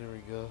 There we go.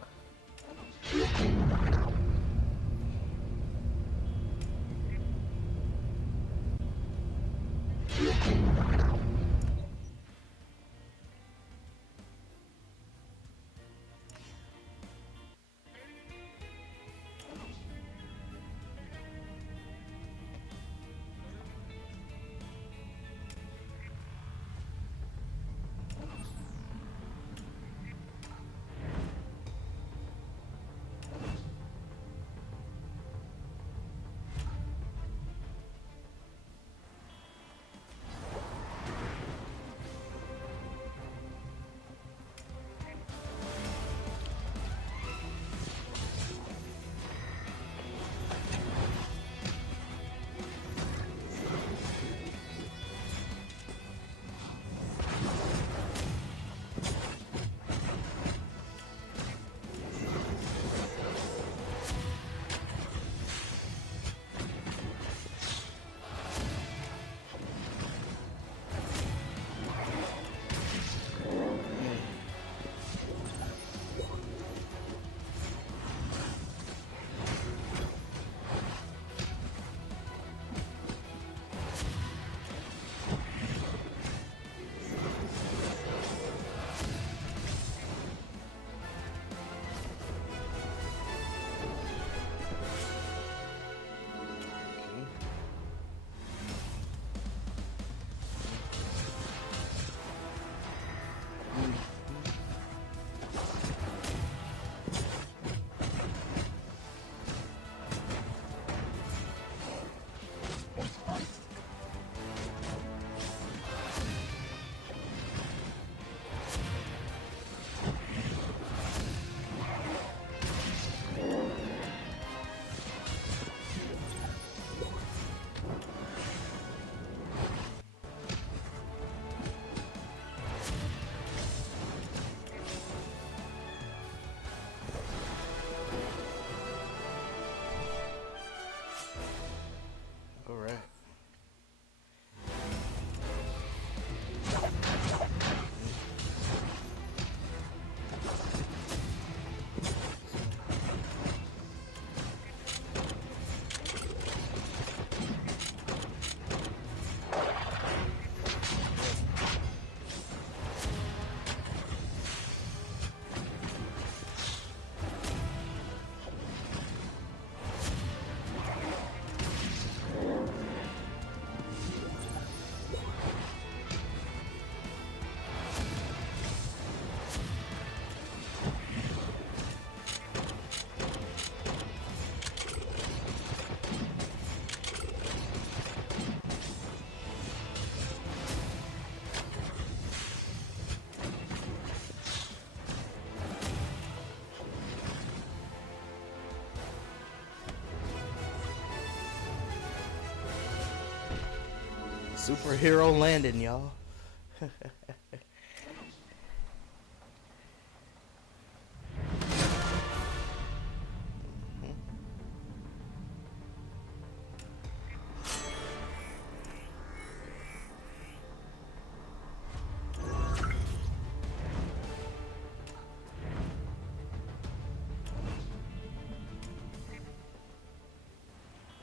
All right. Superhero landing, y'all.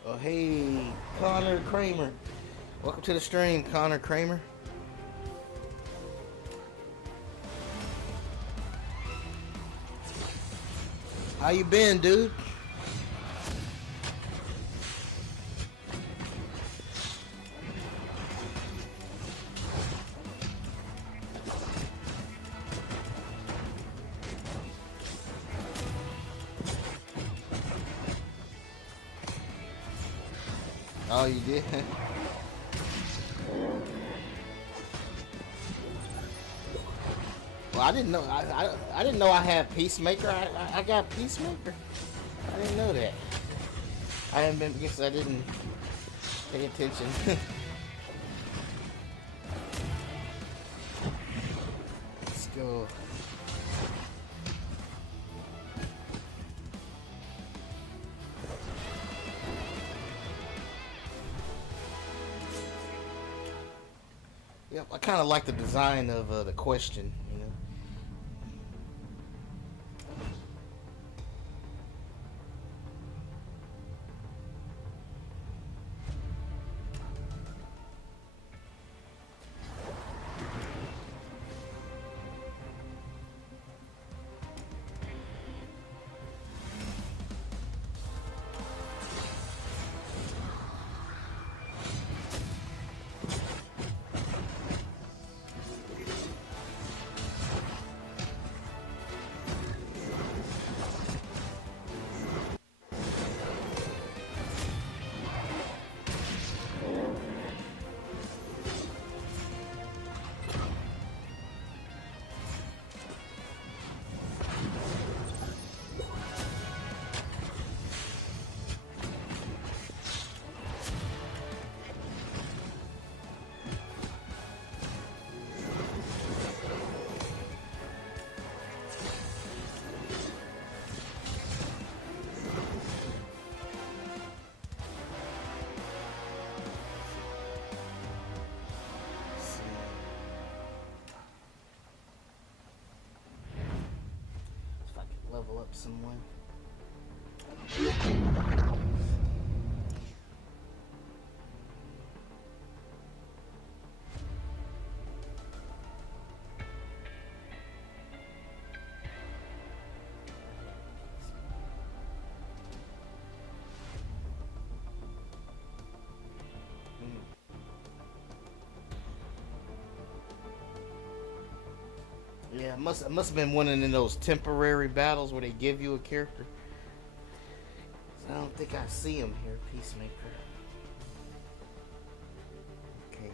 Oh, hey, Connor Kramer. Welcome to the stream, Connor Kramer. How you been, dude? Oh, you did? Well, I didn't know. I didn't know I had Peacemaker. I got Peacemaker. I didn't know that. I haven't been because I didn't pay attention. Let's go. Yep, I kind of like the design of the question, you know. level up someone. Yeah, it must have been one of those temporary battles where they give you a character. I don't think I see him here, Peacemaker. Okay.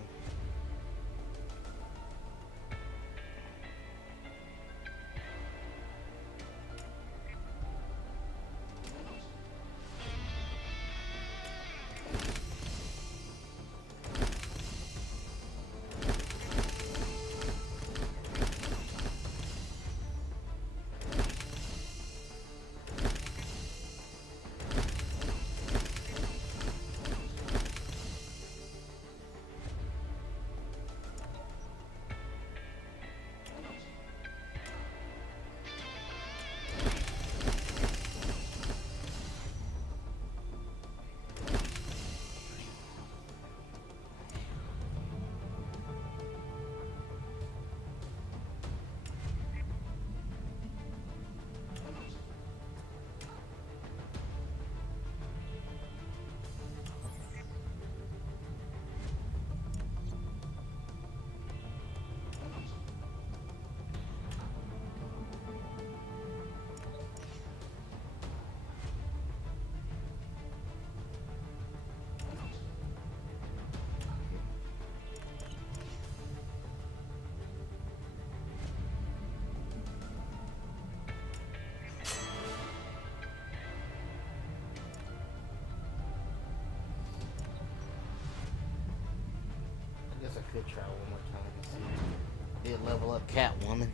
I guess I could try one more time and see. Did level up Catwoman.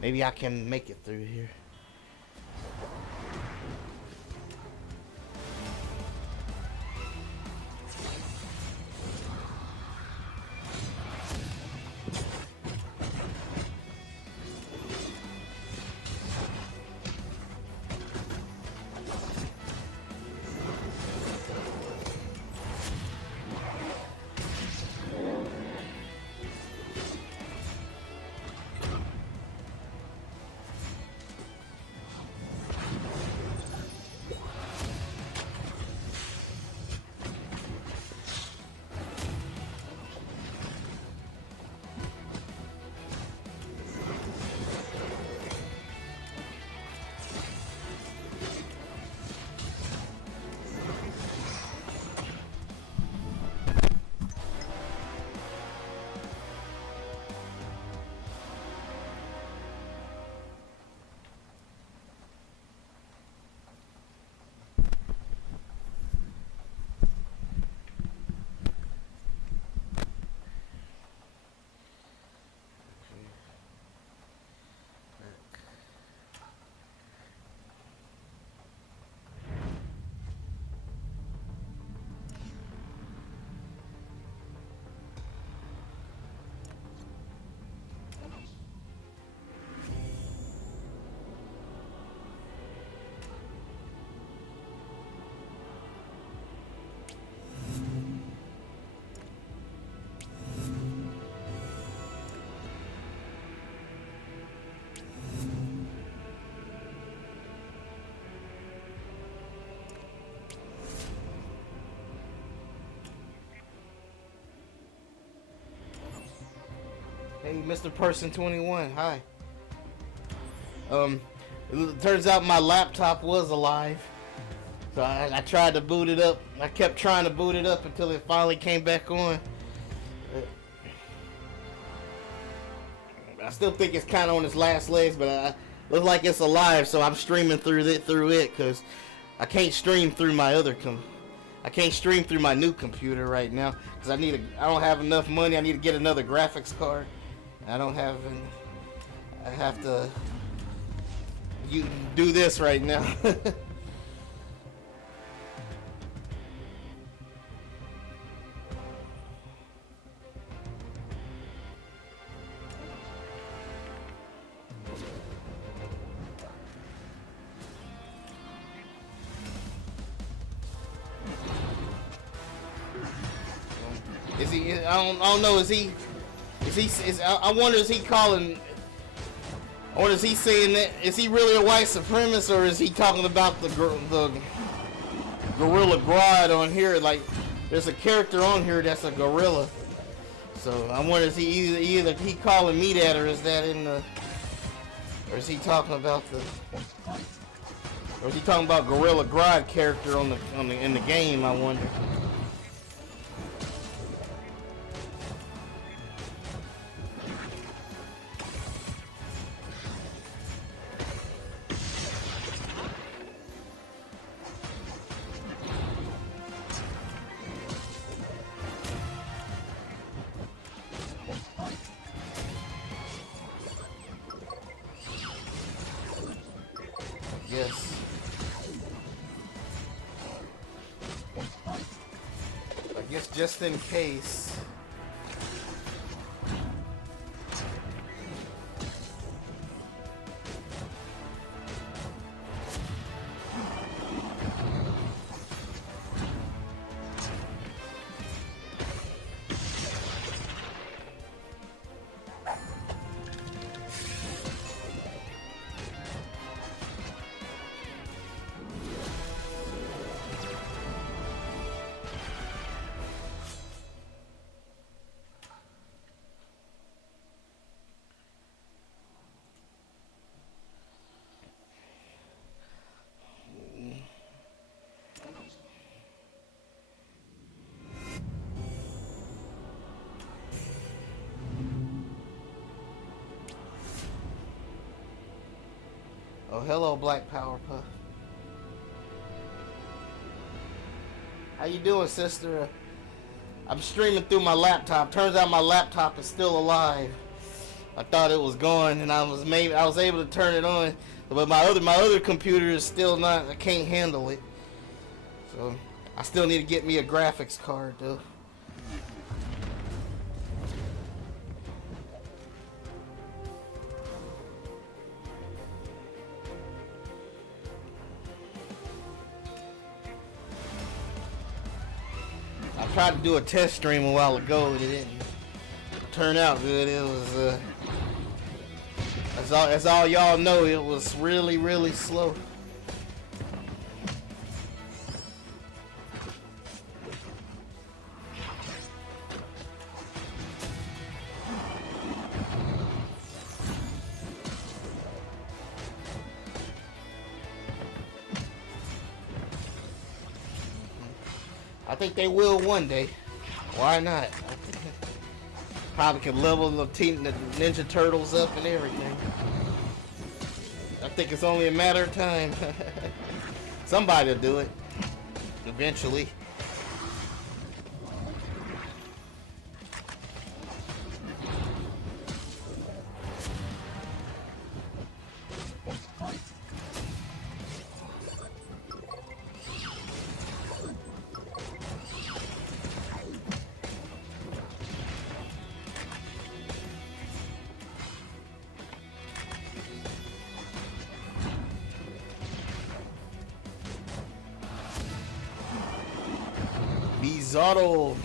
Maybe I can make it through here. Hey, Mr. Person 21, hi. It turns out my laptop was alive. So I tried to boot it up. I kept trying to boot it up until it finally came back on. I still think it's kind of on its last legs, but it looks like it's alive. So I'm streaming through it because I can't stream through my I can't stream through my new computer right now because I don't have enough money. I need to get another graphics card. I have to do this right now. Is he? I don't know. Is he? I wonder, is he calling? Or is he saying that? Is he really a white supremacist, or is he talking about the gorilla Grodd on here? Like, there's a character on here that's a gorilla. So I wonder, is he either he calling me that, or is that in the? Or is he talking about the? Or is he talking about Gorilla Grodd character in the game? I wonder. Yes. I guess just in case. Oh, hello, Black Power Puff. How you doing, sister? I'm streaming through my laptop. Turns out my laptop is still alive. I thought it was gone, and I was able to turn it on, but my other computer is still not. I can't handle it. So I still need to get me a graphics card, though. I tried to do a test stream a while ago, and it didn't turn out good. It was, as all y'all know, it was really, really slow. I think they will one day. Why not? Probably can level the Ninja Turtles up and everything. I think it's only a matter of time. Somebody will do it eventually. Bizarro.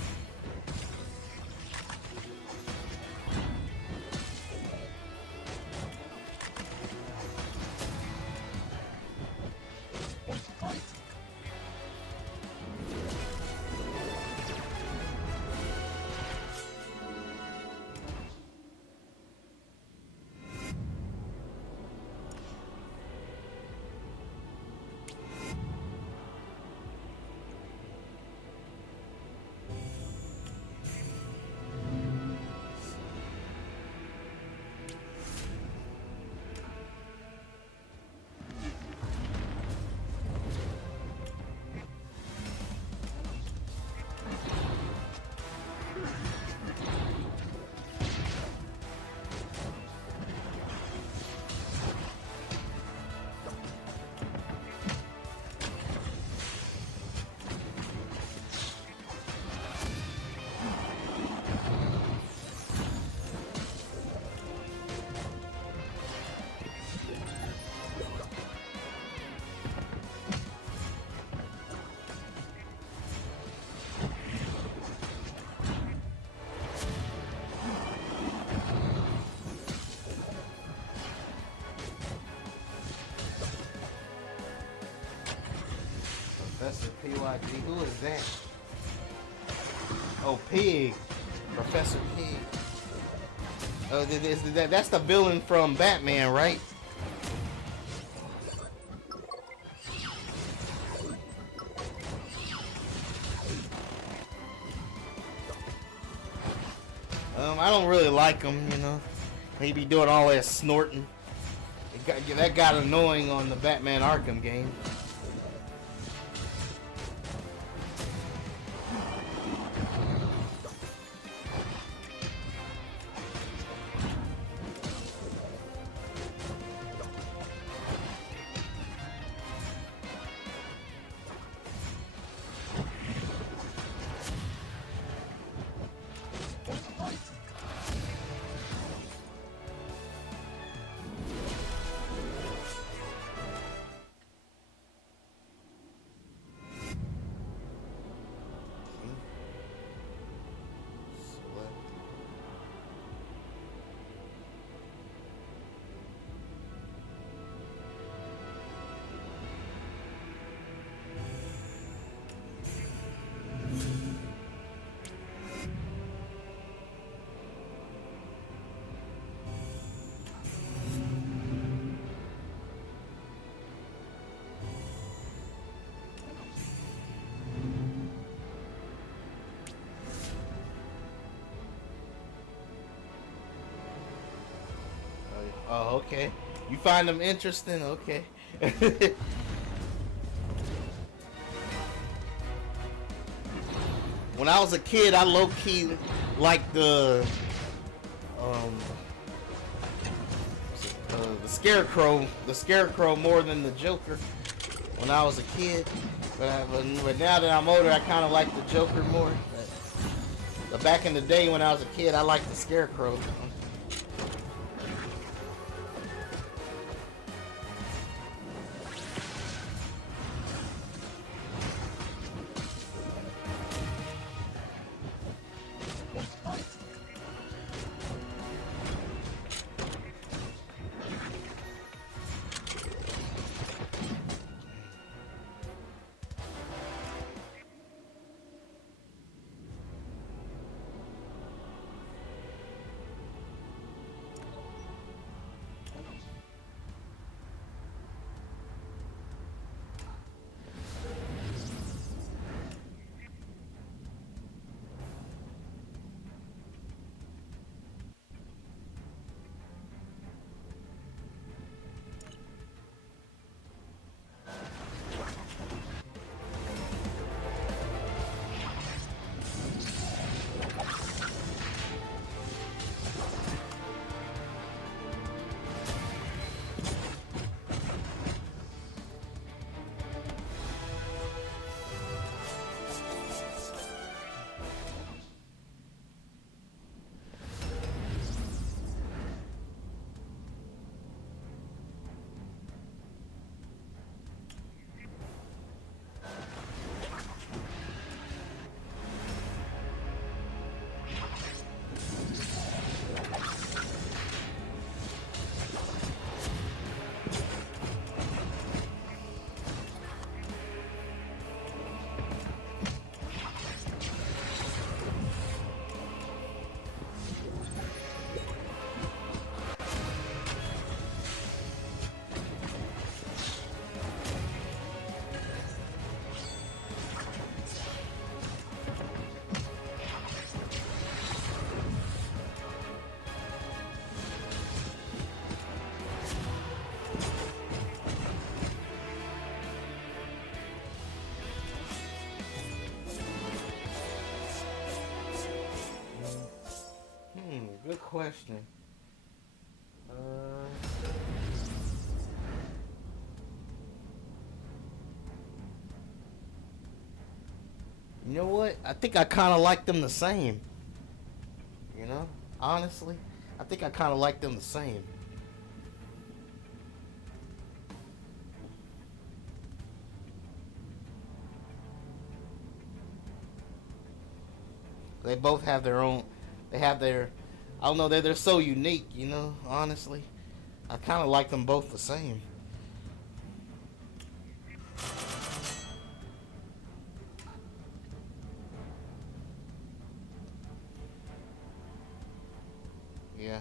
PYG. Who is that? Oh, Pig. Professor Pig. Oh, that's the villain from Batman, right? I don't really like him, you know. He be doing all that snorting. That got annoying on the Batman Arkham game. Oh, okay. You find them interesting? Okay. When I was a kid, I low-key liked um, the Scarecrow more than the Joker when I was a kid. But now that I'm older, I kind of like the Joker more. But back in the day when I was a kid, I liked the Scarecrow. Good question. You know what? I think I kind of like them the same. You know, honestly, I think I kind of like them the same. They both have their own. They have their. I don't know. They're so unique. You know, honestly, I kind of like them both the same. Yeah.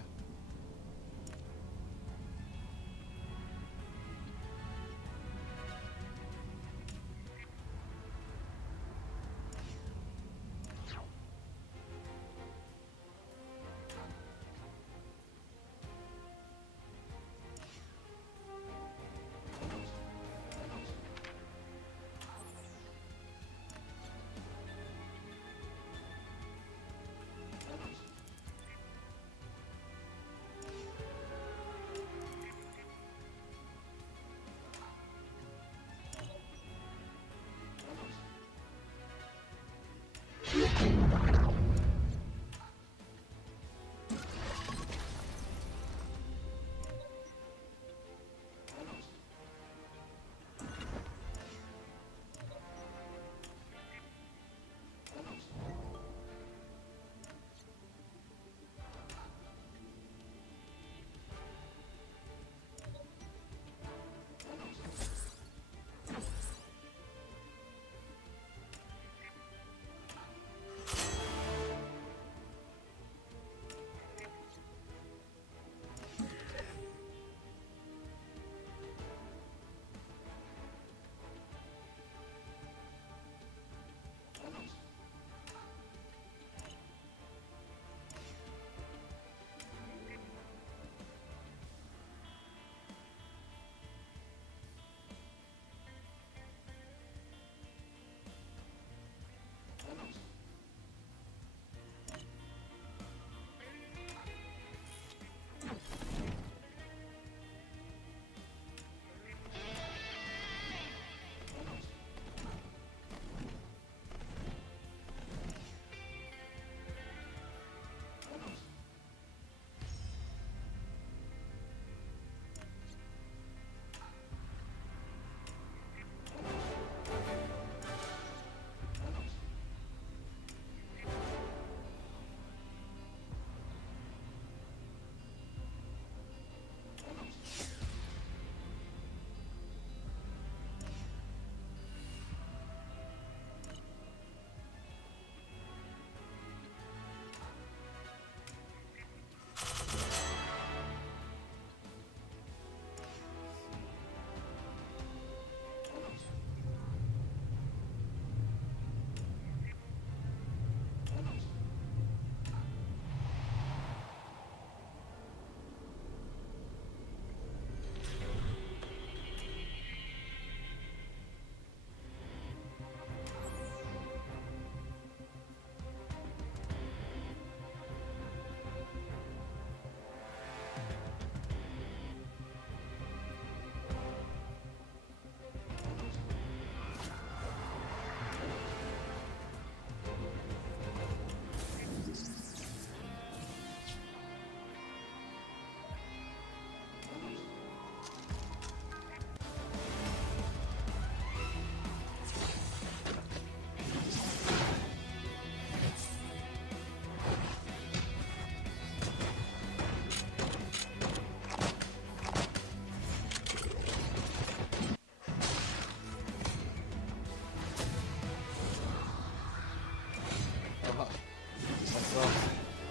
So,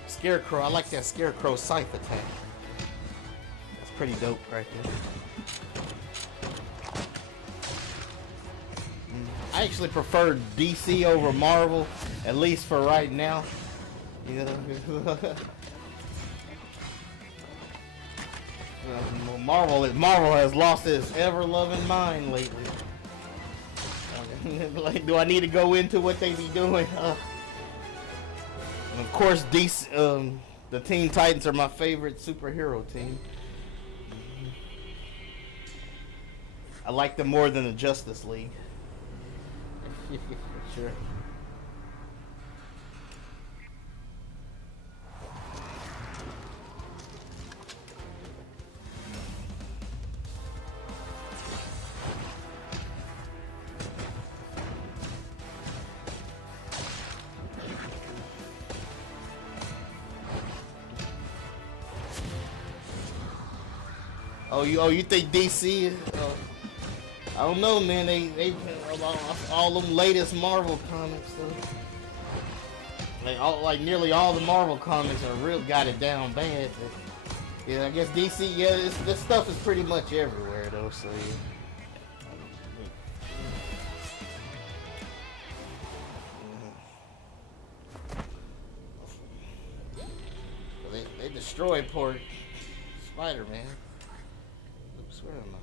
Scarecrow, I like that Scarecrow scythe attack. That's pretty dope right there. I actually prefer DC over Marvel, at least for right now. You know, Marvel has lost its ever-loving mind lately. Like, do I need to go into what they be doing? And of course, DC, the Teen Titans are my favorite superhero team. I like them more than the Justice League. Sure. You think DC? I don't know, man. They all them latest Marvel comics. Like nearly all the Marvel comics are real got it down bad. Yeah, I guess DC. Yeah, this stuff is pretty much everywhere though. So yeah. They destroyed poor Spider-Man. Oops, where am I?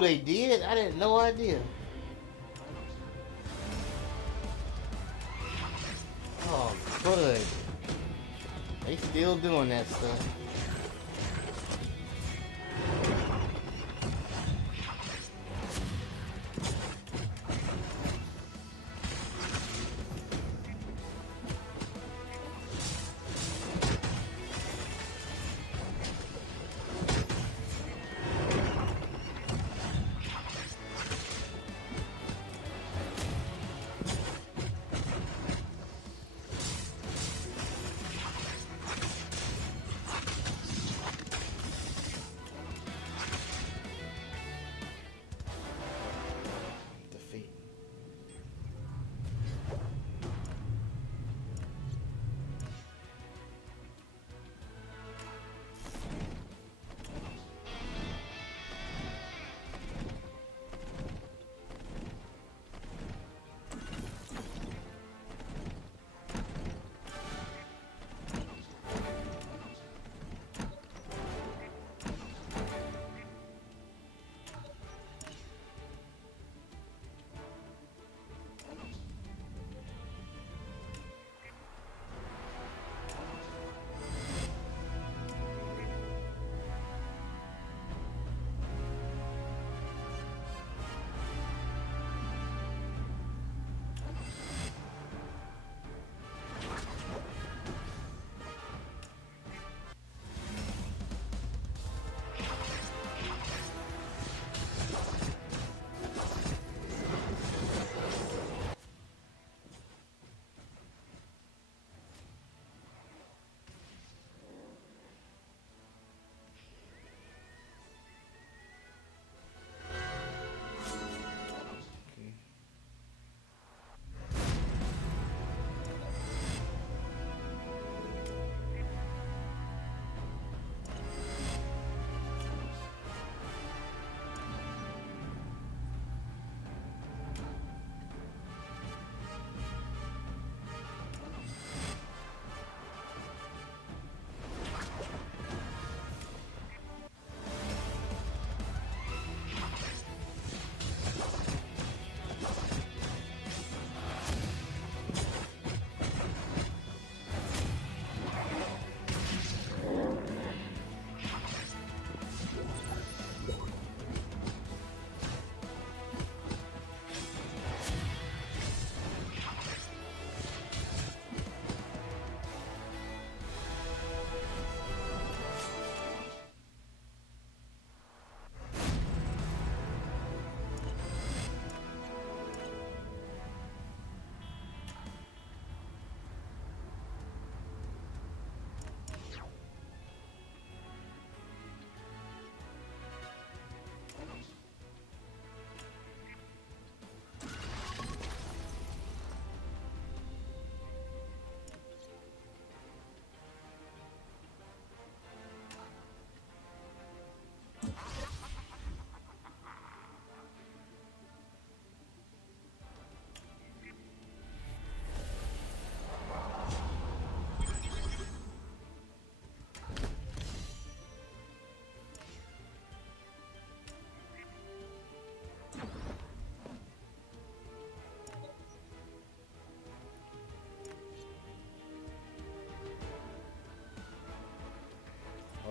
They did? I didn't no idea. Oh, good. They still doing that stuff.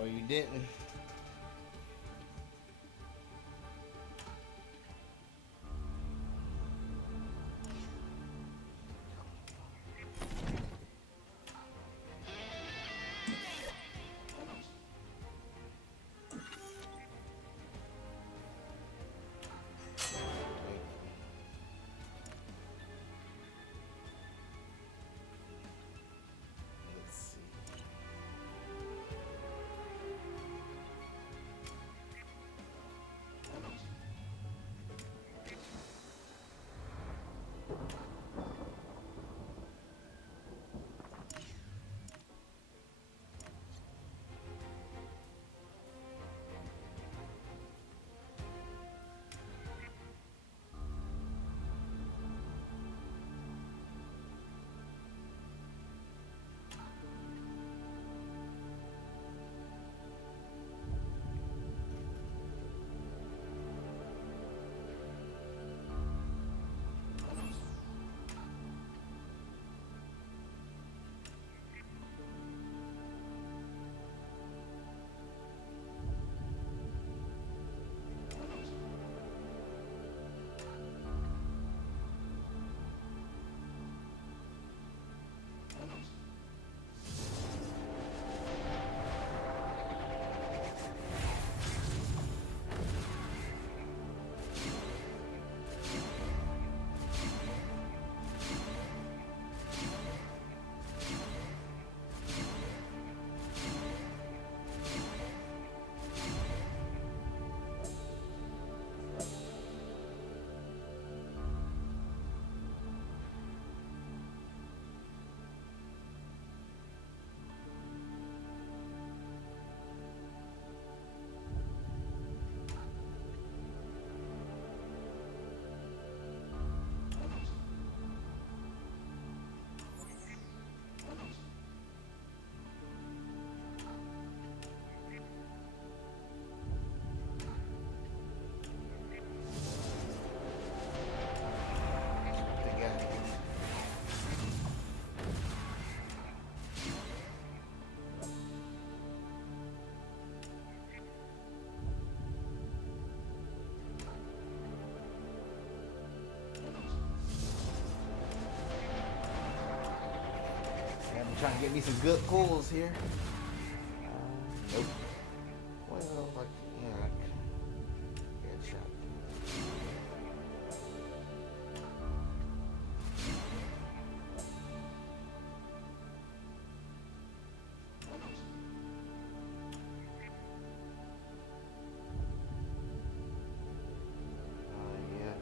Or you didn't. Trying to get me some good pulls here. Nope. Well, like, yeah, good shot. Yeah.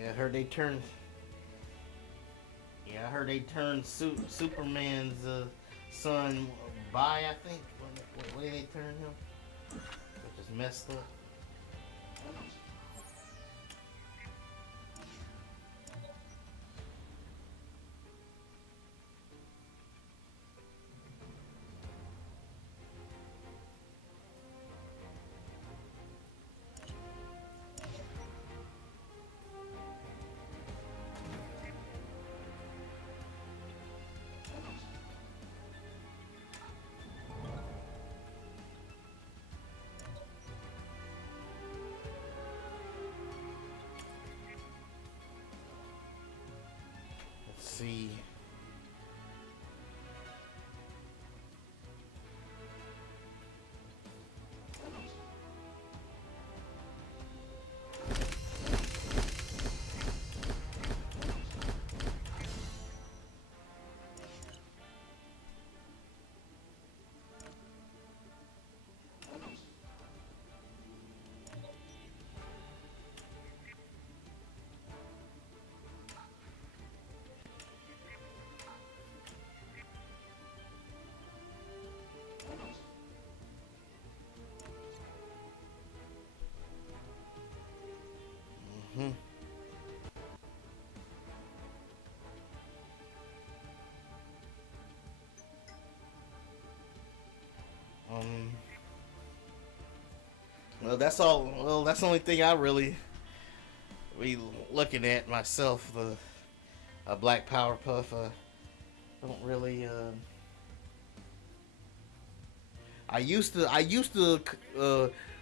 Yeah, I heard they turned. Yeah, I heard they turned Superman's son by. I think. What did they turn him? Which is messed up. Let's see. Hmm. Um. Well, that's all. Well, that's the only thing I really be looking at myself. The Black Power Puff. Don't really. I used to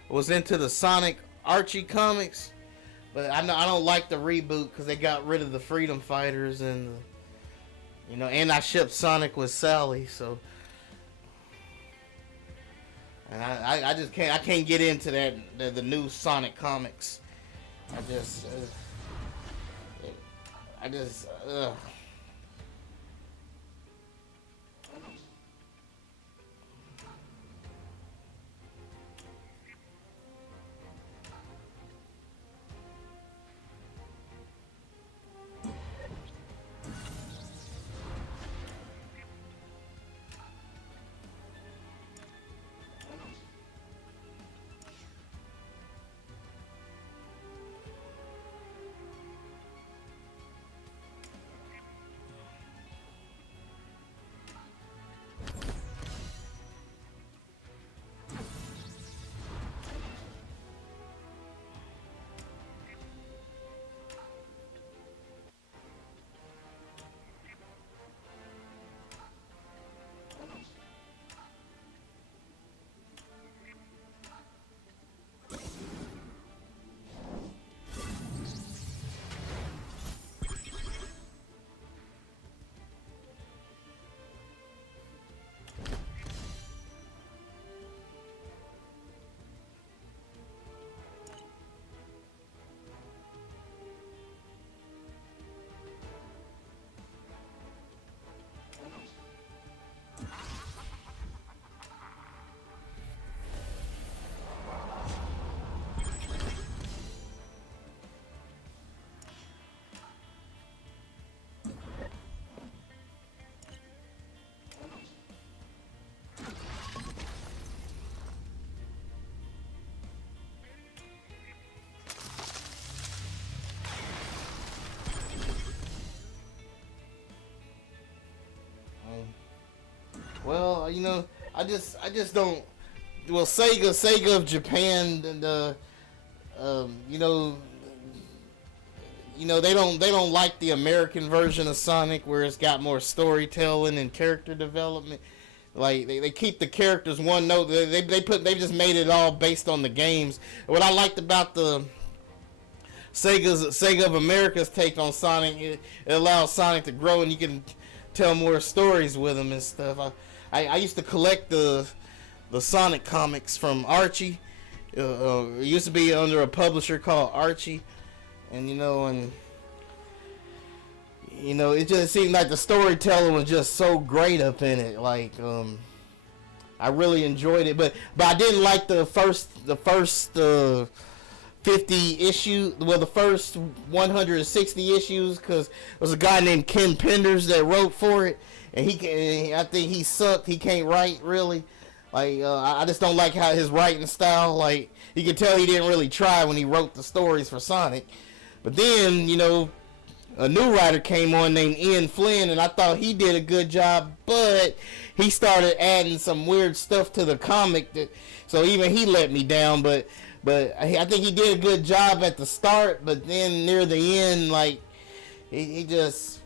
was into the Sonic Archie comics, but I don't like the reboot because they got rid of the Freedom Fighters and and I shipped Sonic with Sally, so and I just can't get into the new Sonic comics. I just I just I just don't. Well, Sega of Japan, and you know, they don't like the American version of Sonic where it's got more storytelling and character development. Like they keep the characters one note. They just made it all based on the games. What I liked about the Sega of America's take on Sonic, it allows Sonic to grow and you can tell more stories with him and stuff. I used to collect the Sonic comics from Archie. It used to be under a publisher called Archie, and it just seemed like the storytelling was just so great up in it. Like, I really enjoyed it, but I didn't like the first 50 issues. Well, the first 160 issues, because there was a guy named Ken Penders that wrote for it, and I think he sucked. He can't write really. Like, I just don't like how his writing style. Like, you can tell he didn't really try when he wrote the stories for Sonic. But then, a new writer came on named Ian Flynn, and I thought he did a good job, but he started adding some weird stuff to the comic, so even he let me down. But I think he did a good job at the start, but then near the end, like, he just,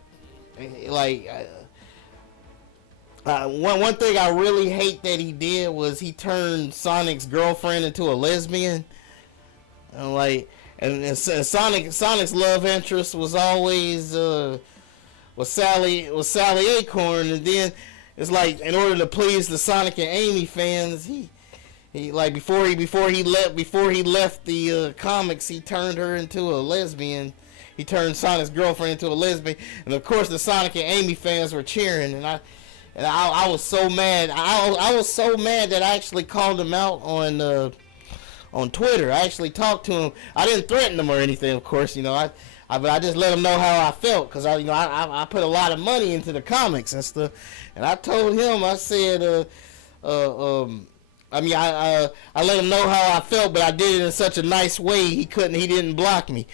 like, one thing I really hate that he did was he turned Sonic's girlfriend into a lesbian, and like. And Sonic's love interest was always was Sally Acorn, and then it's like, in order to please the Sonic and Amy fans, he like before he left the comics, he turned her into a lesbian. He turned Sonic's girlfriend into a lesbian, and of course the Sonic and Amy fans were cheering, and I was so mad. I was so mad that I actually called him out on Twitter. I actually talked to him. I didn't threaten him or anything, of course. But I just let him know how I felt, because I put a lot of money into the comics and stuff. And I told him, I said, I let him know how I felt, but I did it in such a nice way. He didn't block me.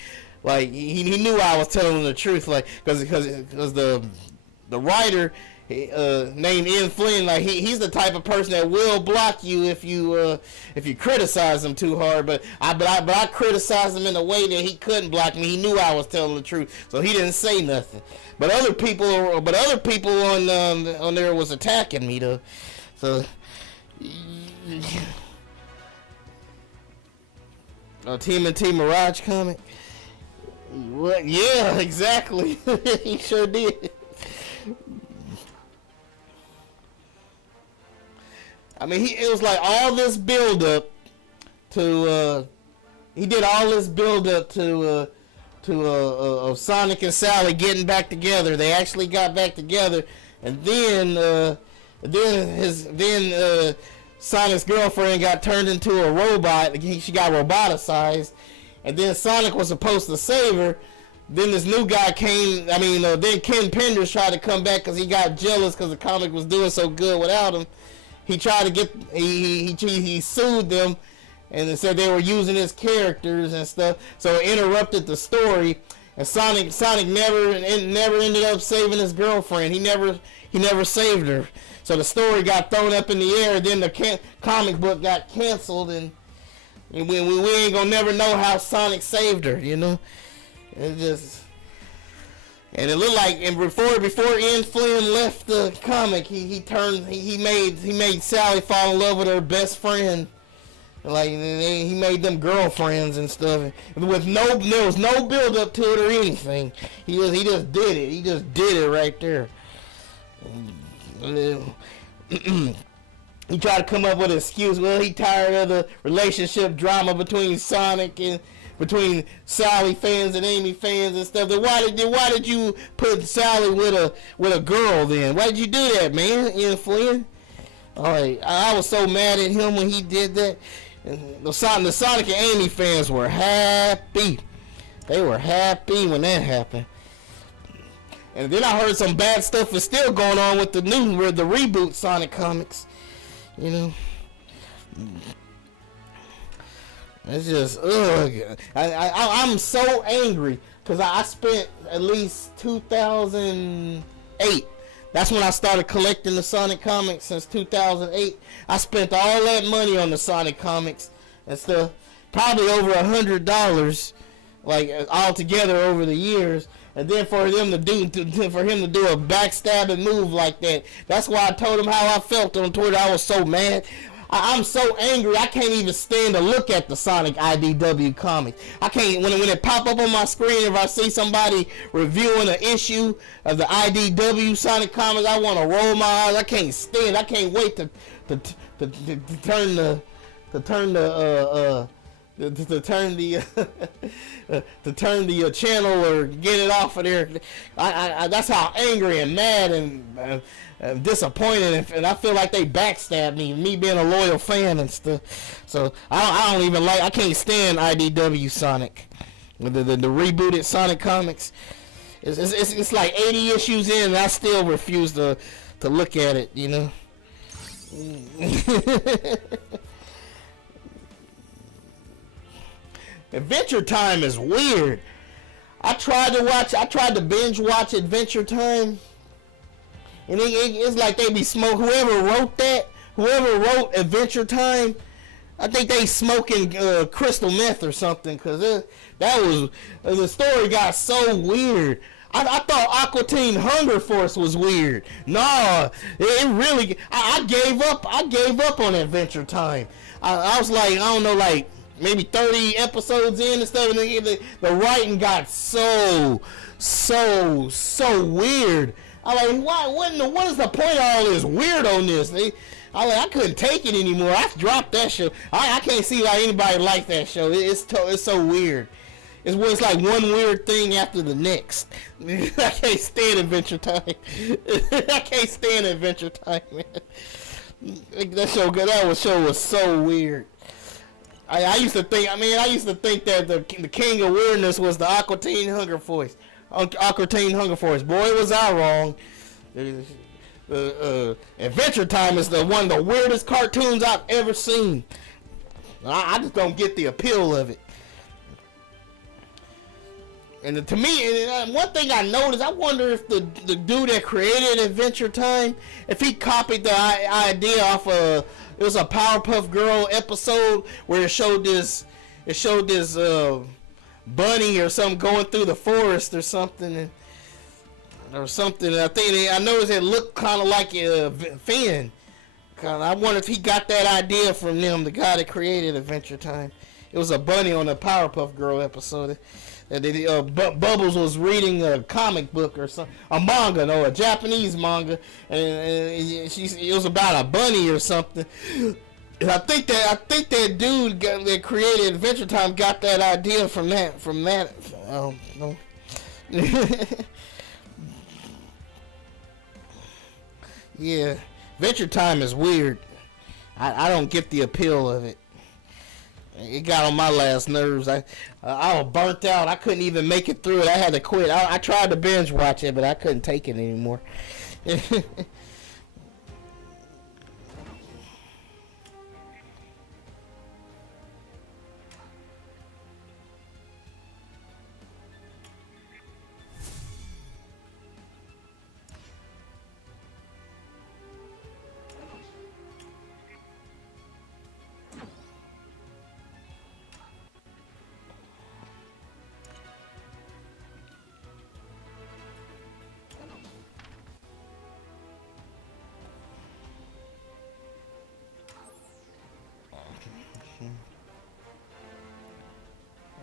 Like, he knew I was telling him the truth, like, because the writer named Ian Flynn, like, he's the type of person that will block you if you criticize him too hard. But I criticized him in a way that he couldn't block me. He knew I was telling the truth, so he didn't say nothing. But other people on there was attacking me though. So TMNT Mirage comic. What? Yeah, exactly. He sure did. I mean, it was like all this build up to he did all this build up to Sonic and Sally getting back together. They actually got back together, and then Sonic's girlfriend got turned into a robot. She got roboticized, and then Sonic was supposed to save her. Then this new guy came. Then Ken Penders tried to come back because he got jealous because the comic was doing so good without him. He tried to get, he sued them, and said they were using his characters and stuff. So it interrupted the story, and Sonic never ended up saving his girlfriend. He never saved her. So the story got thrown up in the air. Then the comic book got canceled, and we ain't gonna never know how Sonic saved her. It just. And it looked like, and before Ian Flynn left the comic, he made Sally fall in love with her best friend. Like, he made them girlfriends and stuff. There was no build up to it or anything. He just did it. He just did it right there. He tried to come up with an excuse. Well, he tired of the relationship drama between Sally fans and Amy fans and stuff. Then why did you put Sally with a girl then? Why did you do that, man? Ian Flynn? Alright, I was so mad at him when he did that. And the Sonic and Amy fans were happy. They were happy when that happened. And then I heard some bad stuff is still going on with the reboot Sonic comics. It's just, ugh. I'm so angry because I spent at least 2008 That's when I started collecting the Sonic comics since 2008. I spent all that money on the Sonic comics and stuff, probably over $100, like all together over the years. And then for him to do a backstabbing move like that, that's why I told him how I felt on Twitter. I was so mad. I'm so angry. I can't even stand to look at the Sonic IDW comics. I can't when it pop up on my screen. If I see somebody reviewing an issue of the IDW Sonic comics, I want to roll my eyes. I can't stand. I can't wait to turn the channel or get it off of there. That's how angry and mad and disappointed, and I feel like they backstabbed me being a loyal fan and stuff. So I don't even I can't stand IDW Sonic, the rebooted Sonic comics. It's like 80 issues in, and I still refuse to look at it. You know. Adventure Time is weird. I tried to binge watch Adventure Time, and it's like they be smoking. Whoever wrote Adventure Time, I think they smoking crystal meth or something, cause the story got so weird. I thought Aqua Teen Hunger Force was weird. Nah, it really. I gave up. I gave up on Adventure Time. I was like, I don't know, like maybe 30 episodes in and stuff, and the writing got so weird. I'm like, what is the point of all this weirdoness? I couldn't take it anymore. I dropped that show. I can't see why anybody likes that show. It's so weird. It's like one weird thing after the next. I can't stand Adventure Time. I can't stand Adventure Time, man. That show was so weird. I used to think that the king of weirdness was the Aqua Teen Hunger Force. Aqua Teen Hunger Force. Boy, was I wrong. Adventure Time is one of the weirdest cartoons I've ever seen. I just don't get the appeal of it. And to me, one thing I noticed, I wonder if the dude that created Adventure Time, if he copied the idea off of, it was a Powerpuff Girl episode where it showed this bunny or something going through the forest or something. I noticed it looked kind of like Finn. I wonder if he got that idea from them, the guy that created Adventure Time. It was a bunny on a Powerpuff Girl episode. Bubbles was reading a comic book or something, a manga, no, a Japanese manga, and it was about a bunny or something. And I think that dude that created Adventure Time got that idea from that. I don't know. Yeah, Adventure Time is weird. I don't get the appeal of it. It got on my last nerves. I was burnt out. I couldn't even make it through it. I had to quit. I tried to binge watch it, but I couldn't take it anymore.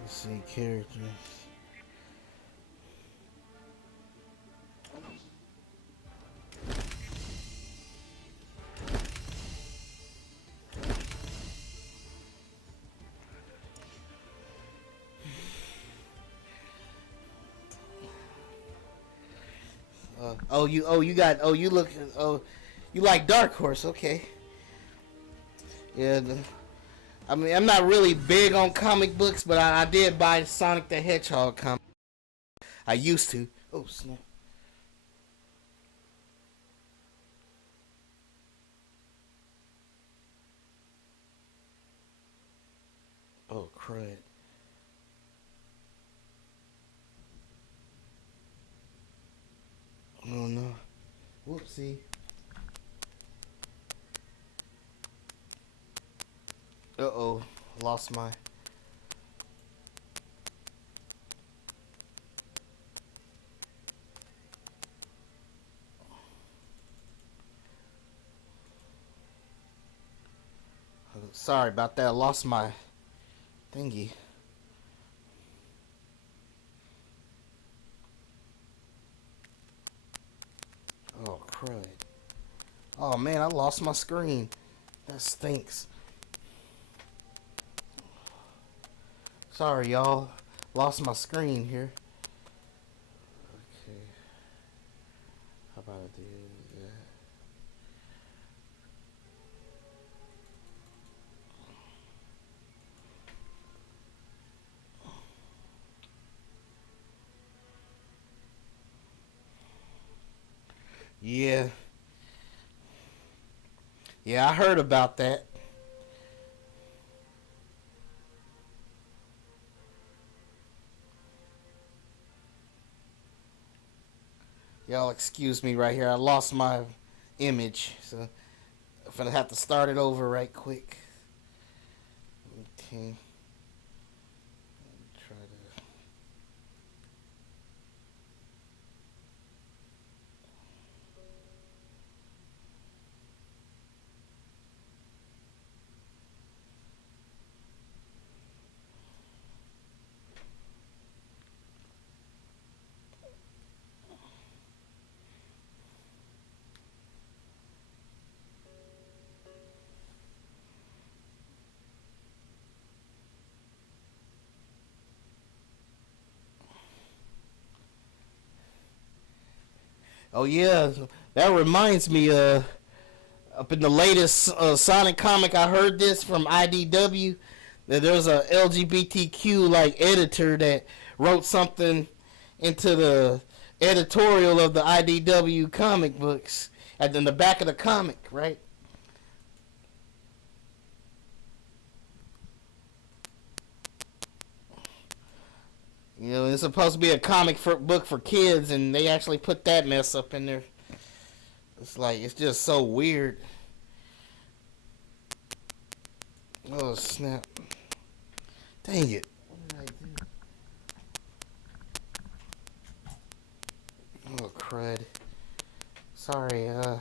Let's see, characters. You like Dark Horse, okay. Yeah, I mean, I'm not really big on comic books, but I did buy Sonic the Hedgehog comic. I used to. Oh, snap. Oh, crud. Oh, no. Whoops. see. Uh-oh. Lost my... Sorry about that. I lost my thingy. Oh, crud. Oh, man, I lost my screen. That stinks. Sorry, y'all. Lost my screen here. Okay. How about I do that? Yeah. Yeah, I heard about that. Y'all excuse me right here. I lost my image, so I'm gonna have to start it over right quick. Okay. Try to... Oh yeah, that reminds me. Up in the latest Sonic comic, I heard this from IDW that there's a LGBTQ like editor that wrote something into the editorial of the IDW comic books, and in the back of the comic, right? You know, it's supposed to be a book for kids, and they actually put that mess up in there. It's like, it's just so weird. Oh, snap. Dang it. What did I do? Oh, crud. Sorry, oh,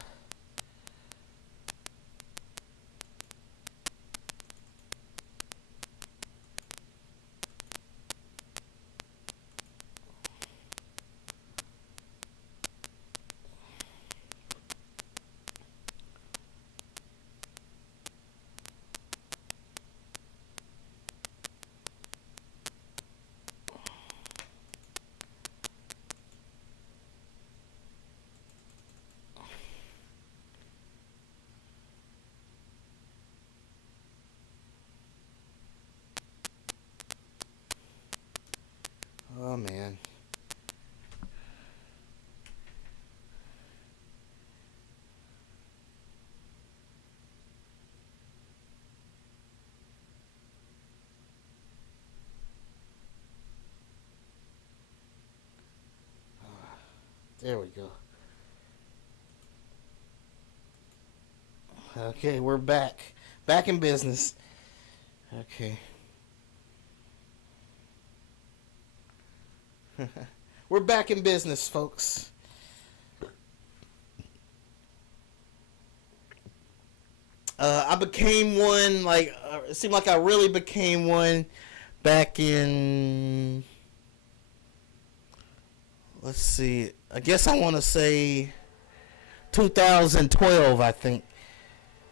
man. There we go. Okay, we're back. Back in business. Okay. We're back in business, folks. I became one, like, it seemed like I really became one back in, let's see, I guess I want to say 2012, I think.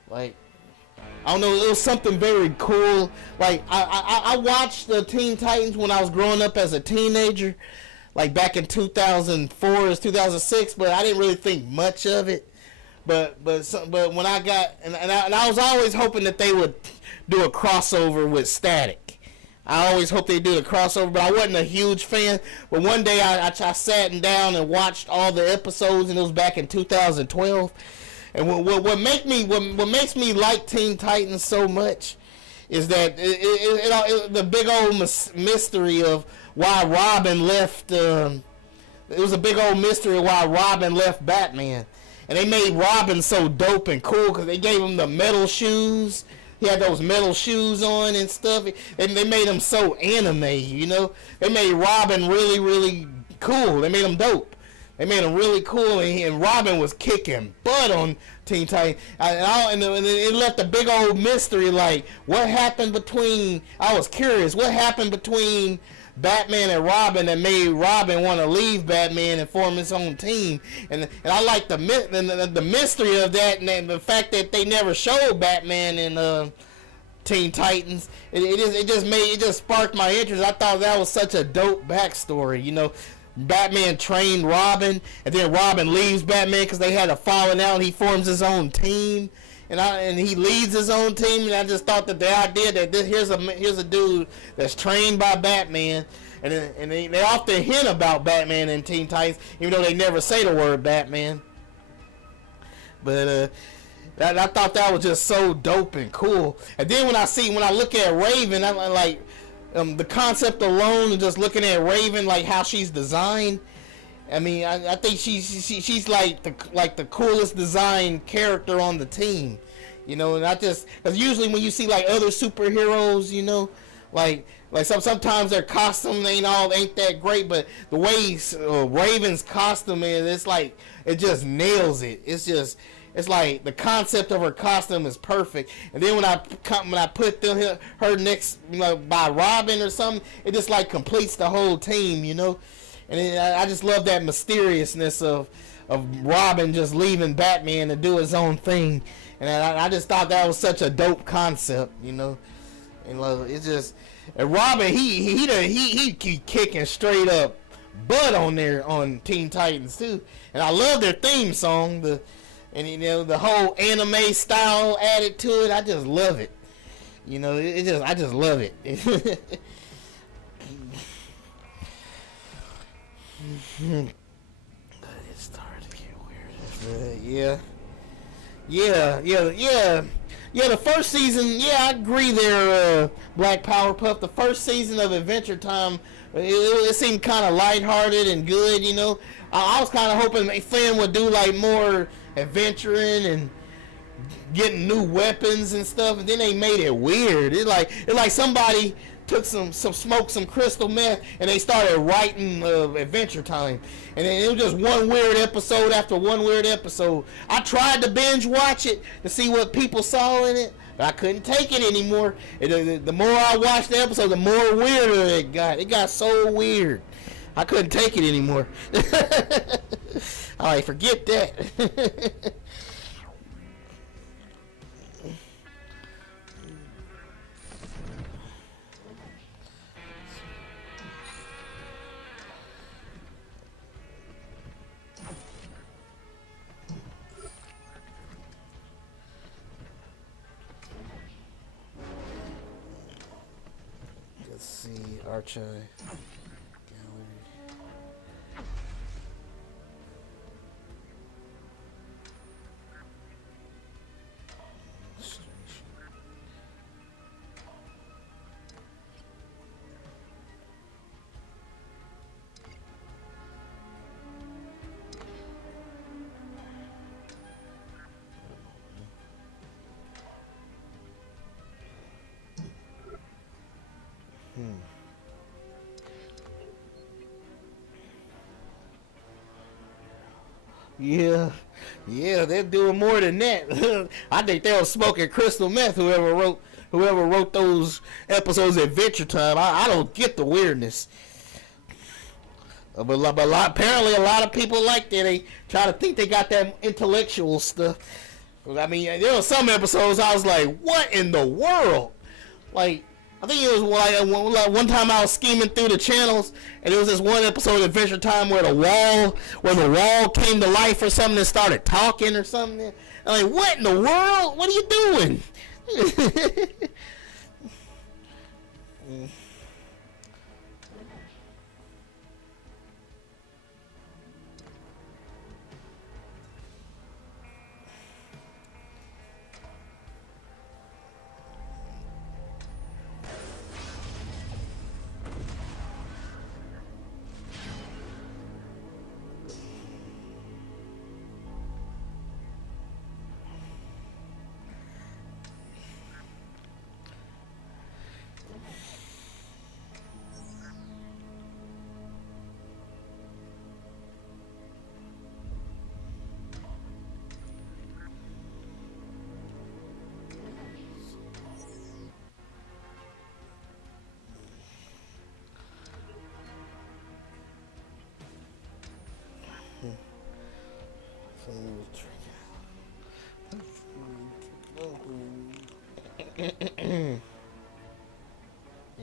Like, I don't know, it was something very cool. Like, I watched the Teen Titans when I was growing up as a teenager, like back in 2004 or 2006, but I didn't really think much of it. But when I got, and I was always hoping that they would do a crossover with Static. I always hoped they'd do a crossover, but I wasn't a huge fan. But one day I sat down and watched all the episodes, and it was back in 2012. And what makes me like Teen Titans so much is that the big old mystery of why Robin left. It was a big old mystery why Robin left Batman, And they made Robin so dope and cool because they gave him the metal shoes. He had those metal shoes on and stuff. And they made him so anime, you know. They made Robin really, really cool. They made him dope. They made him really cool. And Robin was kicking butt on Teen Titans. And it left a big old mystery, like, what happened between... I was curious, what happened between Batman and Robin that made Robin want to leave Batman and form his own team? And I like the mystery of that, and the fact that they never showed Batman in Teen Titans. It just sparked my interest. I thought that was such a dope backstory, you know. Batman trained Robin, and then Robin leaves Batman because they had a falling out, and he forms his own team, and he leads his own team. And I just thought that the idea that here's a dude that's trained by Batman, and they often hint about Batman in Teen Titans, even though they never say the word Batman. But I thought that was just so dope and cool. And then when I look at Raven, I'm like. The concept alone, and just looking at Raven, like how she's designed. I mean, I think she's like the coolest designed character on the team, you know. And because usually when you see like other superheroes, you know, like sometimes their costume ain't that great, but the way Raven's costume is, it's like it just nails it. It's like the concept of her costume is perfect, and then when I put her next, you know, by Robin or something, it just like completes the whole team, you know. And I just love that mysteriousness of Robin just leaving Batman to do his own thing, and I just thought that was such a dope concept, you know. And it's just, and Robin he keep kicking straight up butt on Teen Titans too, and I love their theme song. And you know, the whole anime style added to it, I just love it. You know, I just love it. It's starting to get weird. Yeah. The first season, yeah, I agree there, Black Powerpuff. The first season of Adventure Time, it seemed kind of lighthearted and good. You know, I was kind of hoping Flynn would do like more adventuring and getting new weapons and stuff, and then they made it weird. It's like somebody took smoked some crystal meth, and they started writing Adventure Time, and then it was just one weird episode after one weird episode. I tried to binge watch it to see what people saw in it, but I couldn't take it anymore. The more I watched the episode, the more weirder it got. It got so weird. I couldn't take it anymore. I forget that. Let's see, Archive. Yeah, they're doing more than that. I think they were smoking crystal meth. Whoever wrote those episodes of Adventure Time. I don't get the weirdness. But apparently a lot of people like that. They try to think they got that intellectual stuff. I mean, there were some episodes I was like, what in the world? Like, I think it was like one time I was scheming through the channels, and there was this one episode of Adventure Time where the wall came to life or something and started talking or something. I'm like, what in the world? What are you doing? Hey,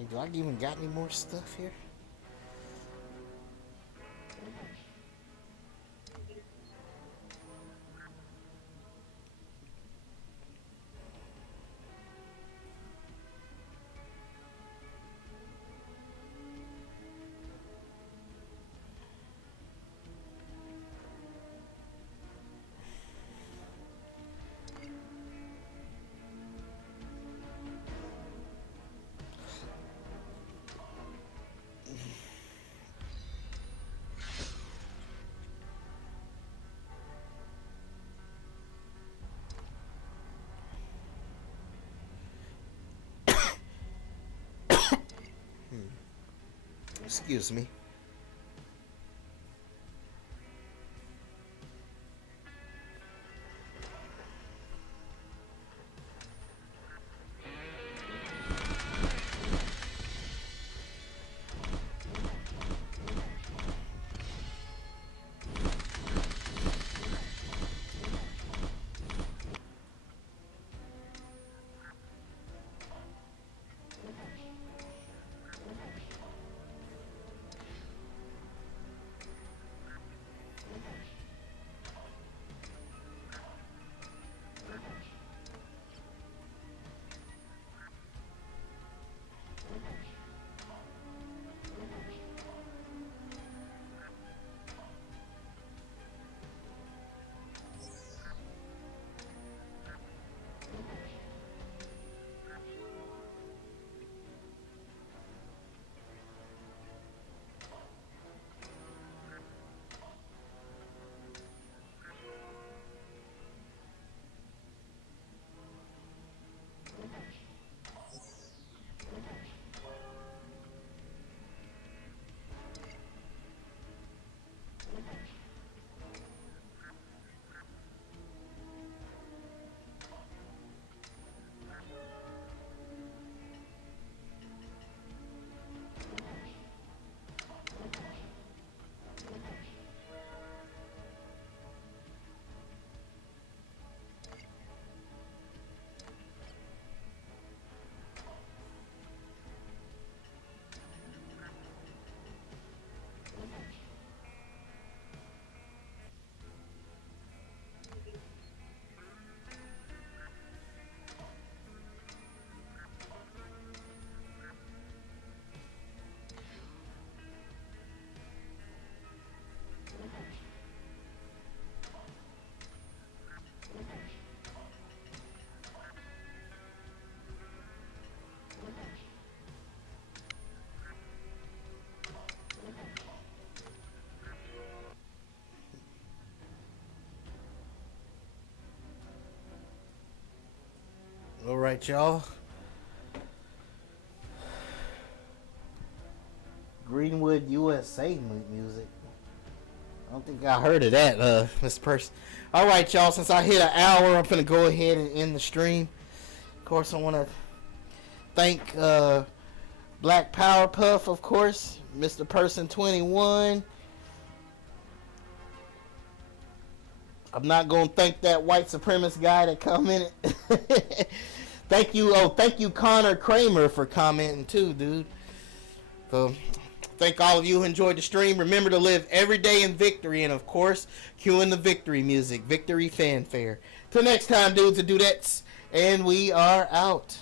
do I even got any more stuff here? Excuse me. All right, y'all. Greenwood USA music. I don't think I heard of that, Mr. Person. All right, y'all. Since I hit an hour, I'm gonna go ahead and end the stream. Of course, I want to thank Black Power Puff, of course, Mr. Person 21. I'm not gonna thank that white supremacist guy that commented. Thank you. Oh, thank you, Connor Kramer, for commenting too, dude. So, thank all of you who enjoyed the stream. Remember to live every day in victory, and of course, cue in the victory music, victory fanfare. Till next time, dudes and dudettes, and we are out.